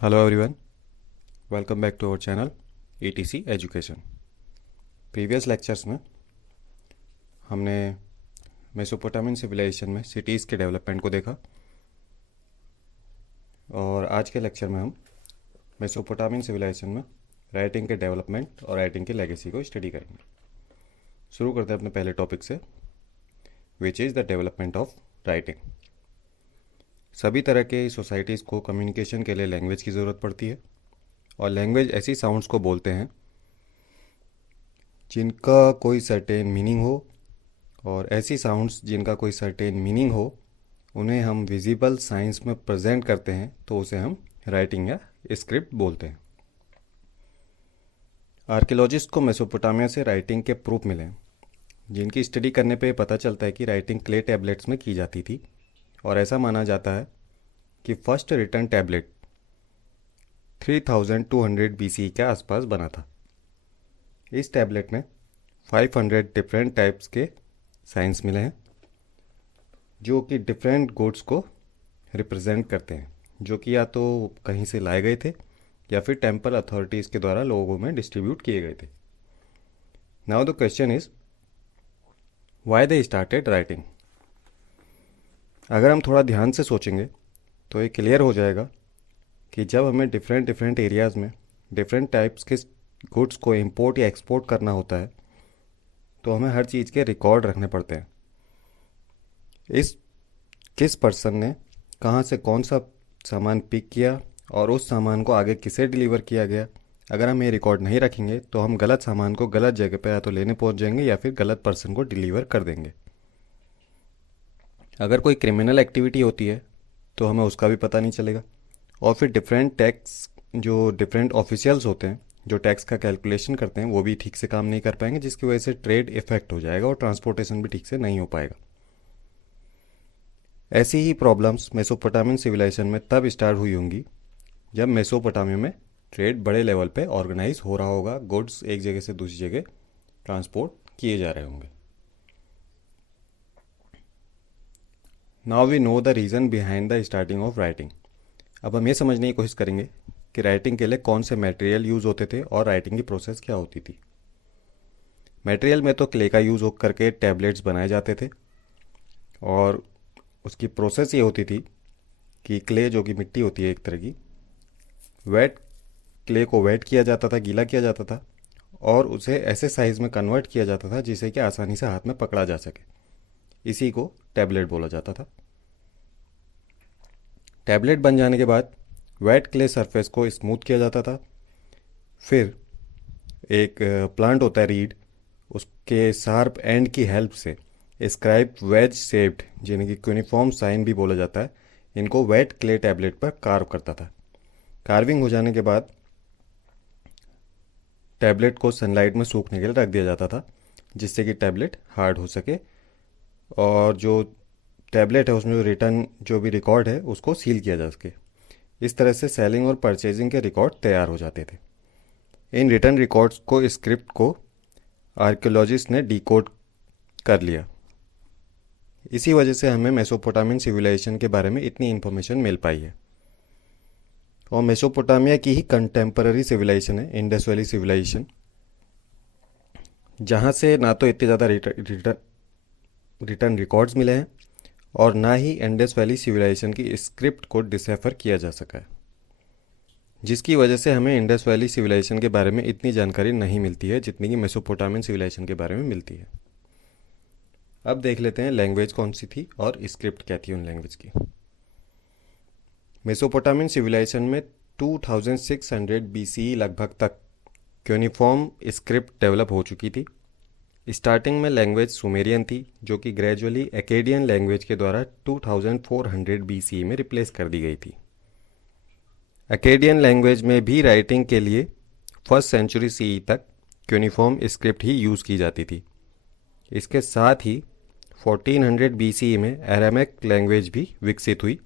Hello everyone, welcome back to our channel ETC education. Previous lectures में हमने Mesopotamian civilization में cities के development को देखा और आज के लेक्चर में हम मेसोपोटामियन सिविलाइजेशन में राइटिंग के डेवलपमेंट और राइटिंग की लेगेसी को स्टडी करेंगे। शुरू करते हैं अपने पहले टॉपिक से, which is the development of writing. सभी तरह के सोसाइटीज़ को कम्युनिकेशन के लिए लैंग्वेज की ज़रूरत पड़ती है और लैंग्वेज ऐसी साउंड्स को बोलते हैं जिनका कोई सर्टेन मीनिंग हो, और ऐसी साउंड्स जिनका कोई सर्टेन मीनिंग हो उन्हें हम विजिबल साइंस में प्रेजेंट करते हैं, तो उसे हम राइटिंग या स्क्रिप्ट बोलते हैं। आर्कियोलॉजिस्ट को मेसोपोटामिया से राइटिंग के प्रूफ मिले हैं, जिनकी स्टडी करने पे पता चलता है कि राइटिंग क्ले टैबलेट्स में की जाती थी और ऐसा माना जाता है कि फर्स्ट रिटन टैबलेट 3200 BC के आसपास बना था। इस टैबलेट में 500 डिफरेंट टाइप्स के साइंस मिले हैं जो कि डिफरेंट गुड्स को रिप्रेजेंट करते हैं, जो कि या तो कहीं से लाए गए थे या फिर टेम्पल अथॉरिटीज़ के द्वारा लोगों में डिस्ट्रीब्यूट किए गए थे। Now the question is why they started writing. अगर हम थोड़ा ध्यान से सोचेंगे तो ये क्लियर हो जाएगा कि जब हमें डिफरेंट एरियाज़ में डिफरेंट टाइप्स के गुड्स को इंपोर्ट या एक्सपोर्ट करना होता है तो हमें हर चीज़ के रिकॉर्ड रखने पड़ते हैं। इस किस पर्सन ने कहाँ से कौन सा सामान पिक किया और उस सामान को आगे किसे डिलीवर किया गया, अगर हम ये रिकॉर्ड नहीं रखेंगे तो हम गलत सामान को गलत जगह पे या तो लेने पहुंच जाएंगे या फिर गलत पर्सन को डिलीवर कर देंगे। अगर कोई क्रिमिनल एक्टिविटी होती है तो हमें उसका भी पता नहीं चलेगा, और फिर डिफरेंट टैक्स जो डिफरेंट ऑफिशियल्स होते हैं जो टैक्स का कैलकुलेशन करते हैं वो भी ठीक से काम नहीं कर पाएंगे, जिसकी वजह से ट्रेड इफेक्ट हो जाएगा और ट्रांसपोर्टेशन भी ठीक से नहीं हो पाएगा। ऐसी ही प्रॉब्लम्स मेसोपोटामियन सिविलाइजेशन में तब स्टार्ट हुई होंगी जब मेसोपोटामिया में ट्रेड बड़े लेवल पे ऑर्गेनाइज हो रहा होगा, गुड्स एक जगह से दूसरी जगह ट्रांसपोर्ट किए जा रहे होंगे। Now we know the reason behind the starting of writing. अब हम ये समझने की कोशिश करेंगे कि राइटिंग के लिए कौन से मटेरियल यूज़ होते थे और राइटिंग की प्रोसेस क्या होती थी। मटेरियल में तो क्ले का यूज़ हो करके टैबलेट्स बनाए जाते थे और उसकी प्रोसेस ये होती थी कि क्ले जो कि मिट्टी होती है एक तरह की, वेट क्ले को वेट किया जाता था, गीला किया जाता था और उसे ऐसे साइज़ में कन्वर्ट किया जाता था जिसे कि आसानी से हाथ में पकड़ा जा सके। इसी को टैबलेट बोला जाता था। टैबलेट बन जाने के बाद वेट क्ले सरफेस को स्मूथ किया जाता था। फिर एक प्लांट होता है रीड, उसके शार्प एंड की हेल्प से स्क्राइब वेज शेप्ड, जिन्हें कि यूनिफॉर्म साइन भी बोला जाता है, इनको वेट क्ले टैबलेट पर कार्व करता था। कार्विंग हो जाने के बाद टैबलेट को सनलाइट में सूखने के लिए रख दिया जाता था, जिससे कि टैबलेट हार्ड हो सके और जो टैबलेट है उसमें जो रिटर्न जो भी रिकॉर्ड है उसको सील किया जा सके। इस तरह से सेलिंग और परचेजिंग के रिकॉर्ड तैयार हो जाते थे। इन रिटर्न रिकॉर्ड्स को स्क्रिप्ट को आर्कियोलॉजिस्ट ने डिकोड कर लिया। इसी वजह से हमें मेसोपोटामियन सिविलाइजेशन के बारे में इतनी इन्फॉर्मेशन मिल पाई है। और मेसोपोटामिया की ही कंटेम्पररी सिविलाइजेशन है इंडस वैली सिविलाइजेशन, जहाँ से ना तो इतने ज़्यादा रिटर्न रिकॉर्ड्स मिले हैं और ना ही इंडस वैली सिविलाइजेशन की स्क्रिप्ट को डिसेफर किया जा सका है, जिसकी वजह से हमें इंडस वैली सिविलाइजेशन के बारे में इतनी जानकारी नहीं मिलती है जितनी कि मेसोपोटामियन सिविलाइजेशन के बारे में मिलती है। अब देख लेते हैं लैंग्वेज कौन सी थी और स्क्रिप्ट क्या थी उन लैंग्वेज की। मेसोपोटामियन सिविलाइजेशन में 2600 BCE लगभग तक क्यूनिफॉर्म स्क्रिप्ट डेवलप हो चुकी थी। स्टार्टिंग में लैंग्वेज सुमेरियन थी, जो कि ग्रेजुअली एकेडियन लैंग्वेज के द्वारा 2400 BCE में रिप्लेस कर दी गई थी। एकेडियन लैंग्वेज में भी राइटिंग के लिए फर्स्ट सेंचुरी CE तक क्यूनिफॉर्म स्क्रिप्ट ही यूज़ की जाती थी। इसके साथ ही 1400 BCE में अरामिक लैंग्वेज भी विकसित हुई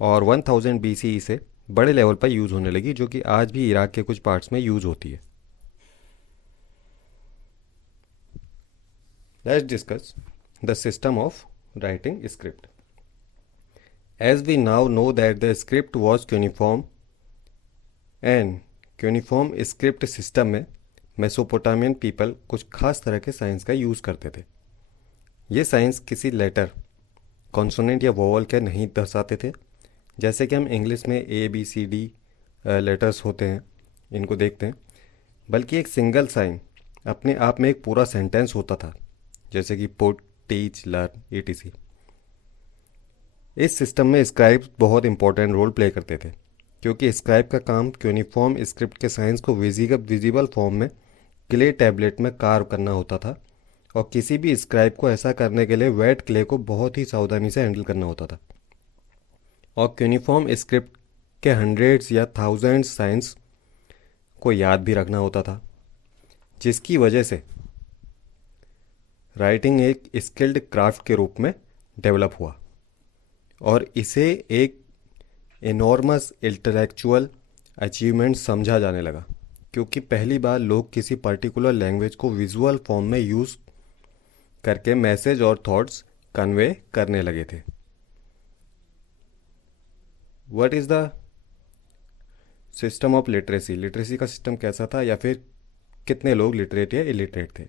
और 1000 BCE से बड़े लेवल पर यूज़ होने लगी, जो कि आज भी इराक के कुछ पार्ट्स में यूज़ होती है। Let's discuss the system of writing script. As we now know that the script was cuneiform, and cuneiform script system में मेसोपोटामियन पीपल कुछ खास तरह के साइंस का यूज़ करते थे। ये साइंस किसी लेटर, कॉन्सोनेंट या वोवल के नहीं दर्शाते थे, जैसे कि हम इंग्लिश में ABCD लेटर्स होते हैं, इनको देखते हैं, बल्कि एक सिंगल साइन अपने आप में एक पूरा सेंटेंस होता था, जैसे कि पुट, टीच, लर्न, etc। इस सिस्टम में स्क्राइब्स बहुत इंपॉर्टेंट रोल प्ले करते थे, क्योंकि स्क्राइब का काम यूनिफॉर्म स्क्रिप्ट के साइंस को विजिबल फॉर्म में क्ले टैबलेट में कार्व करना होता था, और किसी भी स्क्राइब को ऐसा करने के लिए वेट क्ले को बहुत ही सावधानी से हैंडल करना होता था, और यूनिफॉर्म स्क्रिप्ट के हंड्रेड्स या थाउजेंड्स साइंस को याद भी रखना होता था, जिसकी वजह से राइटिंग एक स्किल्ड क्राफ्ट के रूप में डेवलप हुआ और इसे एक एनॉर्मस इंटेलेक्चुअल अचीवमेंट समझा जाने लगा, क्योंकि पहली बार लोग किसी पर्टिकुलर लैंग्वेज को विजुअल फॉर्म में यूज़ करके मैसेज और थॉट्स कन्वे करने लगे थे। What is the system of literacy? Literacy का सिस्टम कैसा था, या फिर कितने लोग लिटरेट या इलिटरेट थे?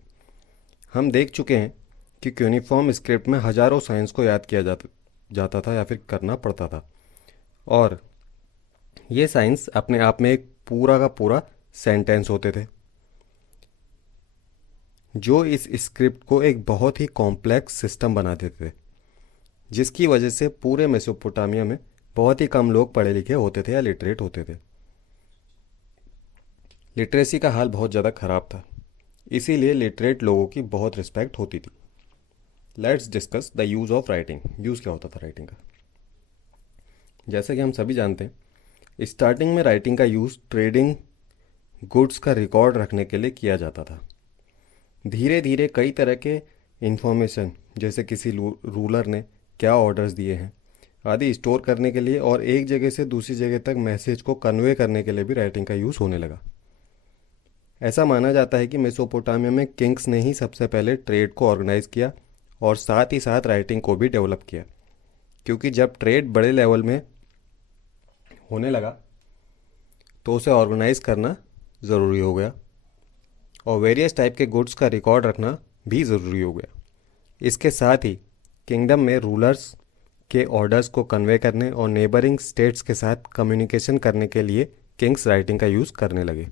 हम देख चुके हैं कि यूनिफॉर्म स्क्रिप्ट में हजारों साइंस को याद किया जाता था या फिर करना पड़ता था, और ये साइंस अपने आप में एक पूरा का पूरा सेंटेंस होते थे, जो इस स्क्रिप्ट को एक बहुत ही कॉम्प्लेक्स सिस्टम बना देते थे, जिसकी वजह से पूरे मेसोपोटामिया में बहुत ही कम लोग पढ़े लिखे होते थे या लिटरेट होते थे। लिटरेसी का हाल बहुत ज़्यादा ख़राब था, इसीलिए लिटरेट लोगों की बहुत रिस्पेक्ट होती थी। Let's discuss the use of writing. Use क्या होता था राइटिंग का? जैसे कि हम सभी जानते हैं, स्टार्टिंग में राइटिंग का यूज़ ट्रेडिंग गुड्स का रिकॉर्ड रखने के लिए किया जाता था। धीरे धीरे कई तरह के इंफॉर्मेशन, जैसे किसी रूलर ने क्या ऑर्डर्स दिए हैं आदि, स्टोर करने के लिए और एक जगह से दूसरी जगह तक मैसेज को कन्वे करने के लिए भी राइटिंग का यूज़ होने लगा। ऐसा माना जाता है कि मेसोपोटामिया में किंग्स ने ही सबसे पहले ट्रेड को ऑर्गेनाइज किया और साथ ही साथ राइटिंग को भी डेवलप किया, क्योंकि जब ट्रेड बड़े लेवल में होने लगा तो उसे ऑर्गेनाइज करना ज़रूरी हो गया, और वेरियस टाइप के गुड्स का रिकॉर्ड रखना भी ज़रूरी हो गया। इसके साथ ही किंगडम में रूलर्स के ऑर्डर्स को कन्वे करने और नेबरिंग स्टेट्स के साथ कम्युनिकेशन करने के लिए किंग्स राइटिंग का यूज़ करने लगे।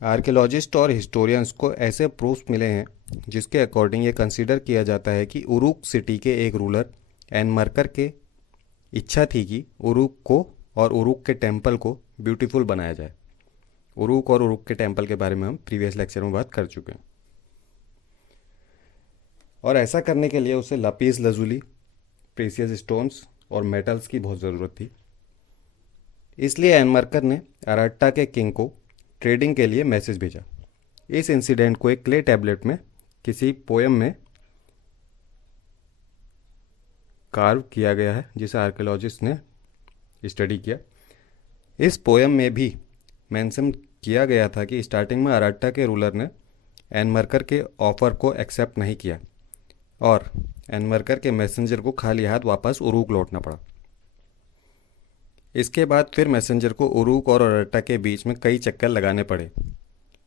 आर्कियोलॉजिस्ट और हिस्टोरियंस को ऐसे प्रूफ्स मिले हैं जिसके अकॉर्डिंग ये कंसीडर किया जाता है कि उरुक सिटी के एक रूलर एनमरकर के इच्छा थी कि उरुक को और उरुक के टेम्पल को ब्यूटीफुल बनाया जाए। उरुक और उरुक के टेम्पल के बारे में हम प्रीवियस लेक्चर में बात कर चुके हैं, और ऐसा करने के लिए उसे लापिस लजुली, प्रेशियस स्टोन्स और मेटल्स की बहुत ज़रूरत थी। इसलिए एनमरकर ने अराट्टा के किंग को ट्रेडिंग के लिए मैसेज भेजा। इस इंसिडेंट को एक क्ले टैबलेट में किसी पोयम में कार्व किया गया है, जिसे आर्कियोलॉजिस्ट ने स्टडी किया। इस पोयम में भी मेंशन किया गया था कि स्टार्टिंग में अराट्टा के रूलर ने एनमरकर के ऑफर को एक्सेप्ट नहीं किया और एनमरकर के मैसेंजर को खाली हाथ वापस उरुक लौटना पड़ा। इसके बाद फिर मैसेंजर को उरुक और अराट्टा के बीच में कई चक्कर लगाने पड़े।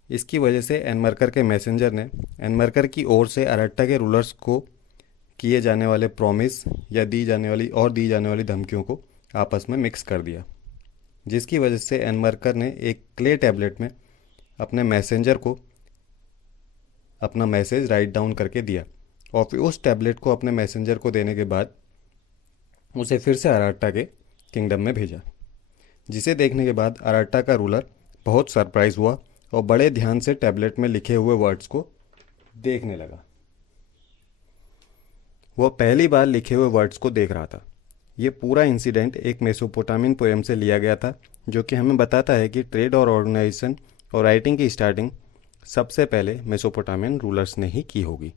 इसकी वजह से एनमरकर के मैसेंजर ने एनमरकर की ओर से अराट्टा के रूलर्स को किए जाने वाले प्रॉमिस या दी जाने वाली धमकियों को आपस में मिक्स कर दिया, जिसकी वजह से एनमरकर ने एक क्ले टैबलेट में अपने मैसेंजर को अपना मैसेज राइट डाउन करके दिया, और फिर उस टैबलेट को अपने मैसेंजर को देने के बाद उसे फिर से अराट्टा के किंगडम में भेजा, जिसे देखने के बाद अराट्टा का रूलर बहुत सरप्राइज हुआ और बड़े ध्यान से टैबलेट में लिखे हुए वर्ड्स को देखने लगा। वह पहली बार लिखे हुए वर्ड्स को देख रहा था। ये पूरा इंसिडेंट एक मेसोपोटामियन पोएम से लिया गया था, जो कि हमें बताता है कि ट्रेड और ऑर्गेनाइजेशन और राइटिंग की स्टार्टिंग सबसे पहले मेसोपोटामियन रूलर्स ने ही की होगी।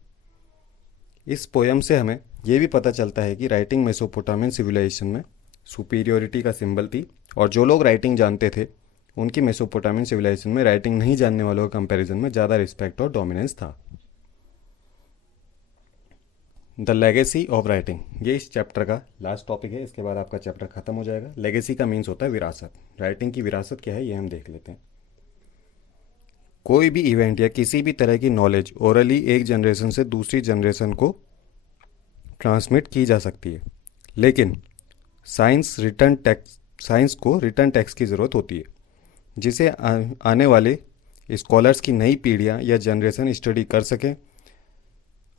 इस पोएम से हमें यह भी पता चलता है कि राइटिंग मेसोपोटामियन सिविलाइजेशन में सुपीरियोरिटी का सिंबल थी, और जो लोग राइटिंग जानते थे उनकी मेसोपोटामियन सिविलाइजेशन में राइटिंग नहीं जानने वालों के कंपैरिजन में ज़्यादा रिस्पेक्ट और डोमिनेंस था। द लेगेसी ऑफ राइटिंग, ये इस चैप्टर का लास्ट टॉपिक है। इसके बाद आपका चैप्टर ख़त्म हो जाएगा। लेगेसी का मीन्स होता है विरासत। राइटिंग की विरासत क्या है ये हम देख लेते हैं। कोई भी इवेंट या किसी भी तरह की नॉलेज ओरली एक जनरेशन से दूसरी जनरेशन को ट्रांसमिट की जा सकती है, लेकिन साइंस को रिटर्न टेक्स्ट की ज़रूरत होती है, जिसे आने वाले स्कॉलर्स की नई पीढ़ियाँ या जनरेशन स्टडी कर सकें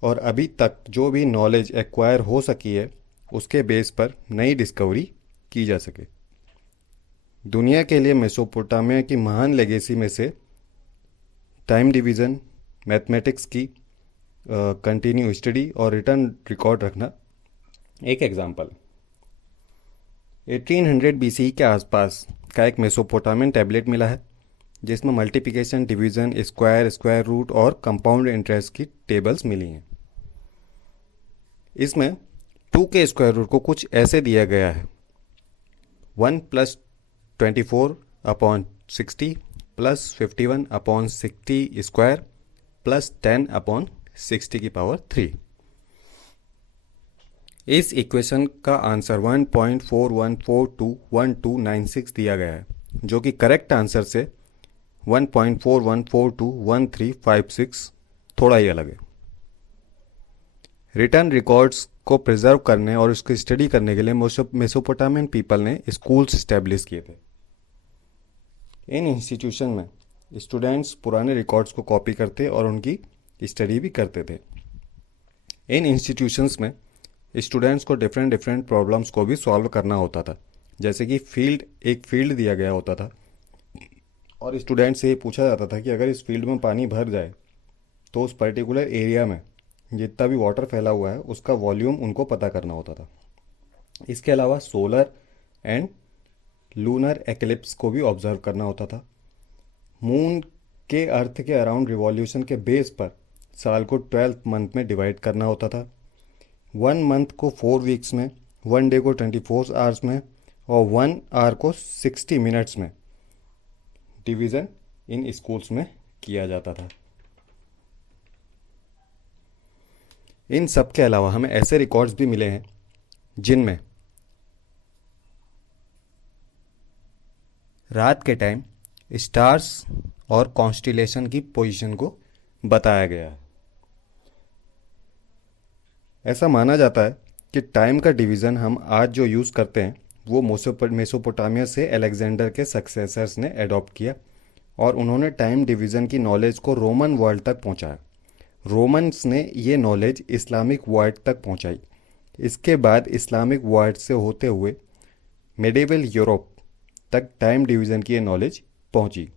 और अभी तक जो भी नॉलेज एक्वायर हो सकी है उसके बेस पर नई डिस्कवरी की जा सके। दुनिया के लिए मेसोपोटामिया की महान लेगेसी में से टाइम डिवीज़न, मैथमेटिक्स की कंटिन्यू स्टडी और रिटर्न रिकॉर्ड रखना एक एग्जाम्पल। 1800 BC के आसपास का एक मेसोपोटामियन टैबलेट मिला है जिसमें मल्टीप्लिकेशन, डिवीज़न, स्क्वायर रूट और कंपाउंड इंटरेस्ट की टेबल्स मिली हैं। इसमें 2 के स्क्वायर रूट को कुछ ऐसे दिया गया है: 1 + 24/60 + 51/60 स्क्वायर + 10/60⁻3। इस इक्वेशन का आंसर 1.41421296 दिया गया है, जो कि करेक्ट आंसर से 1.41421356 थोड़ा ही अलग है। रिटर्न रिकॉर्ड्स को प्रिजर्व करने और उसकी स्टडी करने के लिए मेसोपोटामियन पीपल ने स्कूल्स इस्टेब्लिश किए थे। इन इंस्टीट्यूशन में स्टूडेंट्स पुराने रिकॉर्ड्स को कॉपी करते और उनकी स्टडी भी करते थे। इन इंस्टीट्यूशंस में स्टूडेंट्स को डिफरेंट प्रॉब्लम्स को भी सॉल्व करना होता था, जैसे कि एक फील्ड दिया गया होता था और स्टूडेंट से ये पूछा जाता था कि अगर इस फील्ड में पानी भर जाए तो उस पर्टिकुलर एरिया में जितना भी वाटर फैला हुआ है उसका वॉल्यूम उनको पता करना होता था। इसके अलावा सोलर एंड लूनर एक्लिप्स को भी ऑब्जर्व करना होता था। मून के अर्थ के अराउंड रिवॉल्यूशन के बेस पर साल को 12 मंथ में डिवाइड करना होता था। 1 मंथ को 4 वीक्स में, 1 डे को 24 आवर्स में और 1 आवर को 60 मिनट्स में डिवीज़न इन स्कूल्स में किया जाता था। इन सब के अलावा हमें ऐसे रिकॉर्ड्स भी मिले हैं जिनमें रात के टाइम स्टार्स और कॉन्स्टिलेशन की पोजीशन को बताया गया है। ऐसा माना जाता है कि टाइम का डिवीज़न हम आज जो यूज़ करते हैं वो मेसोपोटामिया से अलेक्जेंडर के सक्सेसर्स ने अडॉप्ट किया और उन्होंने टाइम डिवीज़न की नॉलेज को रोमन वर्ल्ड तक पहुंचाया। रोमन्स ने ये नॉलेज इस्लामिक वर्ल्ड तक पहुंचाई। इसके बाद इस्लामिक वर्ल्ड से होते हुए मिडिवल यूरोप तक टाइम डिवीज़न की ये नॉलेज पहुंची।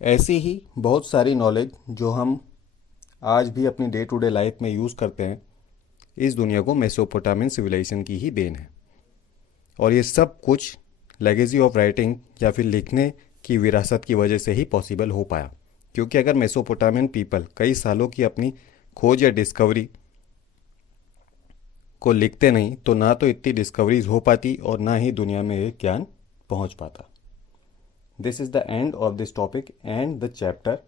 ऐसी ही बहुत सारी नॉलेज जो हम आज भी अपनी डे टू डे लाइफ में यूज़ करते हैं, इस दुनिया को मेसोपोटामियन सिविलाइजेशन की ही देन है। और ये सब कुछ लेगेसी ऑफ राइटिंग या फिर लिखने की विरासत की वजह से ही पॉसिबल हो पाया, क्योंकि अगर मेसोपोटामियन पीपल कई सालों की अपनी खोज या डिस्कवरी को लिखते नहीं तो ना तो इतनी डिस्कवरीज हो पाती और ना ही दुनिया में ये ज्ञान पहुंच पाता। This is the end of this topic and the chapter